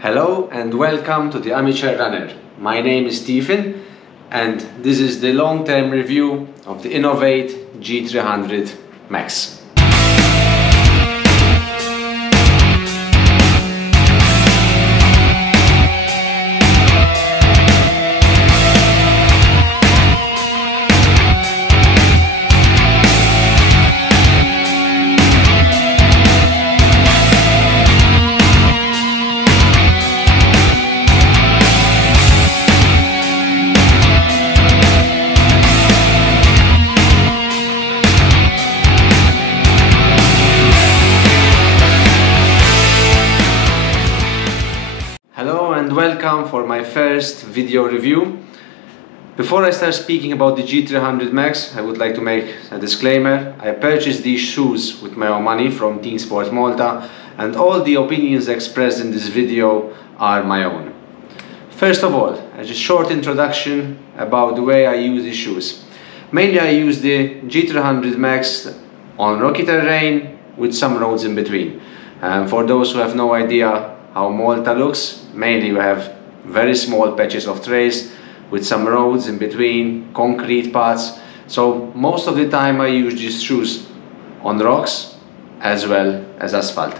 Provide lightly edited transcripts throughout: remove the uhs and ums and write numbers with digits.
Hello and welcome to the Armchair Runner. My name is Stephen and this is the long-term review of the Inov-8 G300 Max. Hello and welcome for my first video review. Before I start speaking about the G300 Max, I would like to make a disclaimer. I purchased these shoes with my own money from Team Sport Malta, and all the opinions expressed in this video are my own. First of all, as a short introduction about the way I use these shoes. Mainly I use the G300 Max on rocky terrain with some roads in between. For those who have no idea how Malta looks, mainly we have very small patches of trails with some roads in between, concrete paths. So most of the time I use these shoes on rocks as well as asphalt.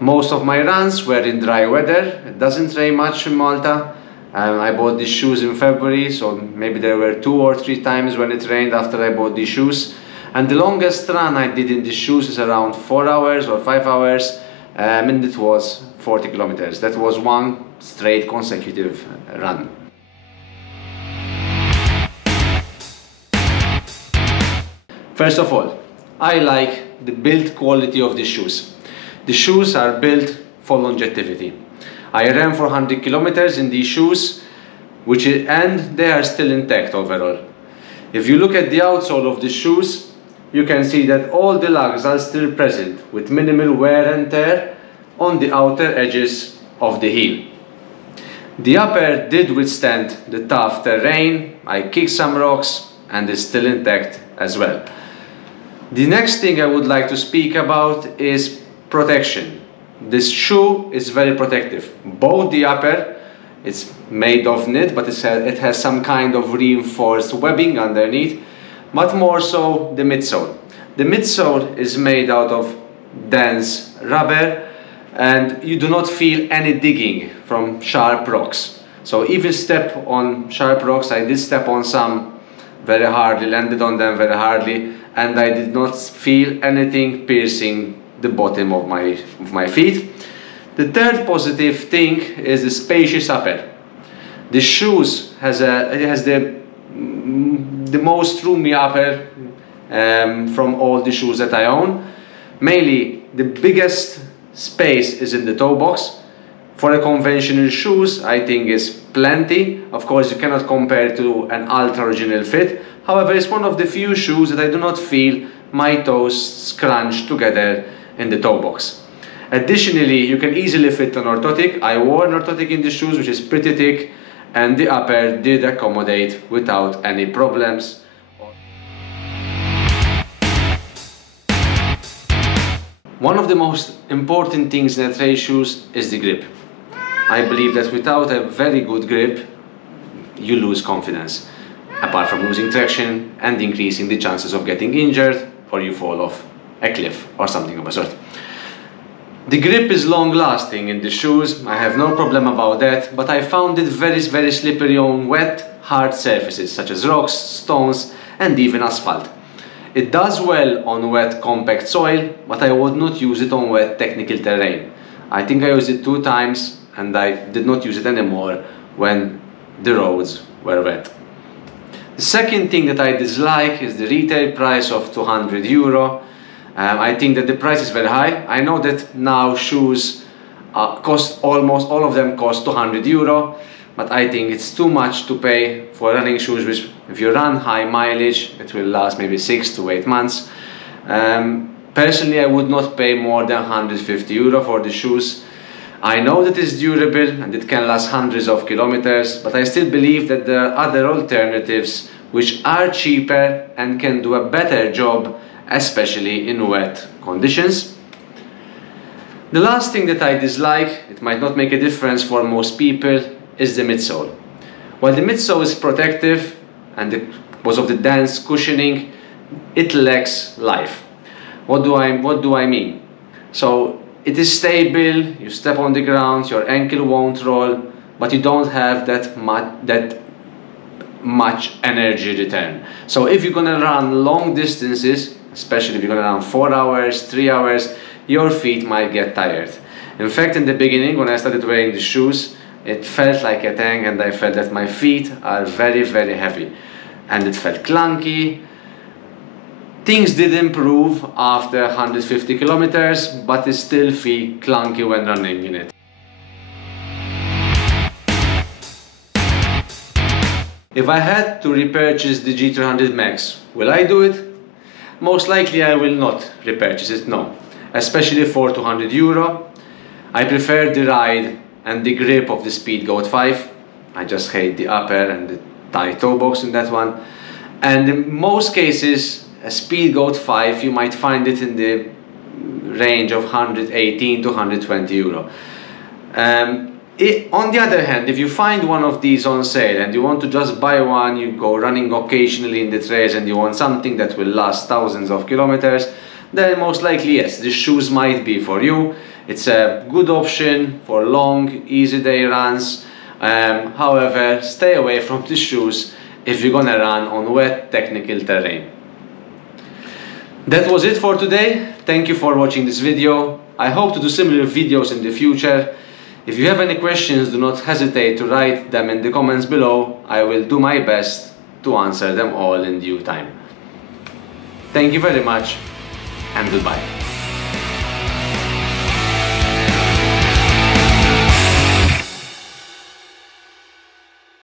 Most of my runs were in dry weather. It doesn't rain much in Malta. I bought these shoes in February, so maybe there were 2 or 3 times when it rained after I bought these shoes. And the longest run I did in these shoes is around 4 hours or 5 hours. And it was 40 kilometers. That was one straight consecutive run. First of all, I like the build quality of the shoes. The shoes are built for longevity. I ran for 100 kilometers in these shoes, and they are still intact overall. If you look at the outsole of the shoes, you can see that all the lugs are still present with minimal wear and tear on the outer edges of the heel. The upper did withstand the tough terrain. I kicked some rocks and is still intact as well. The next thing I would like to speak about is protection. This shoe is very protective. Both the upper, it's made of knit, but it has some kind of reinforced webbing underneath, but more so the midsole. The midsole is made out of dense rubber and you do not feel any digging from sharp rocks. So if you step on sharp rocks, I did step on some very hardly, landed on them very hardly, and I did not feel anything piercing the bottom of my feet. The third positive thing is the spacious upper. The shoes has the most roomy upper from all the shoes that I own. Mainly the biggest space is in the toe box. For a conventional shoes, I think is plenty. Of course you cannot compare to an Ultra Original Fit. However, it's one of the few shoes that I do not feel my toes scrunch together in the toe box. Additionally, you can easily fit an orthotic. I wore an orthotic in the shoes, which is pretty thick, and the upper did accommodate without any problems. One of the most important things in a trail shoes is the grip. I believe that without a very good grip, you lose confidence, apart from losing traction and increasing the chances of getting injured or you fall off a cliff or something of a sort. The grip is long lasting in the shoes, I have no problem about that, but I found it very slippery on wet, hard surfaces such as rocks, stones and even asphalt. It does well on wet, compact soil, but I would not use it on wet, technical terrain. I think I used it 2 times and I did not use it anymore when the roads were wet. The second thing that I dislike is the retail price of €200. I think that the price is very high. I know that now shoes cost almost all of them cost €200, but I think it's too much to pay for running shoes, which if you run high mileage, it will last maybe 6 to 8 months. Personally, I would not pay more than €150 for the shoes. I know that it's durable and it can last hundreds of kilometers, but I still believe that there are other alternatives which are cheaper and can do a better job, especially in wet conditions. The last thing that I dislike, it might not make a difference for most people, is the midsole. While the midsole is protective and because of the dense cushioning, it lacks life. What do I mean? So it is stable, you step on the ground, your ankle won't roll, but you don't have that much energy return. So if you're gonna run long distances, especially if you're gonna run 4 hours, 3 hours, your feet might get tired. In fact, in the beginning, when I started wearing the shoes, it felt like a tank, and I felt that my feet are very, very heavy. And it felt clunky. Things did improve after 150 kilometers, but it still feels clunky when running in it. If I had to repurchase the G300 Max, will I do it? Most likely I will not repurchase it, no. Especially for €200. I prefer the ride and the grip of the Speedgoat 5. I just hate the upper and the tight toe box in that one. And in most cases, a Speedgoat 5, you might find it in the range of 118 to €120. On the other hand, if you find one of these on sale and you want to just buy one, you go running occasionally in the trails and you want something that will last thousands of kilometers, then most likely yes, the shoes might be for you. It's a good option for long, easy day runs. However, stay away from the shoes if you're gonna run on wet, technical terrain. That was it for today. Thank you for watching this video. I hope to do similar videos in the future. If you have any questions, do not hesitate to write them in the comments below. I will do my best to answer them all in due time. Thank you very much, and goodbye.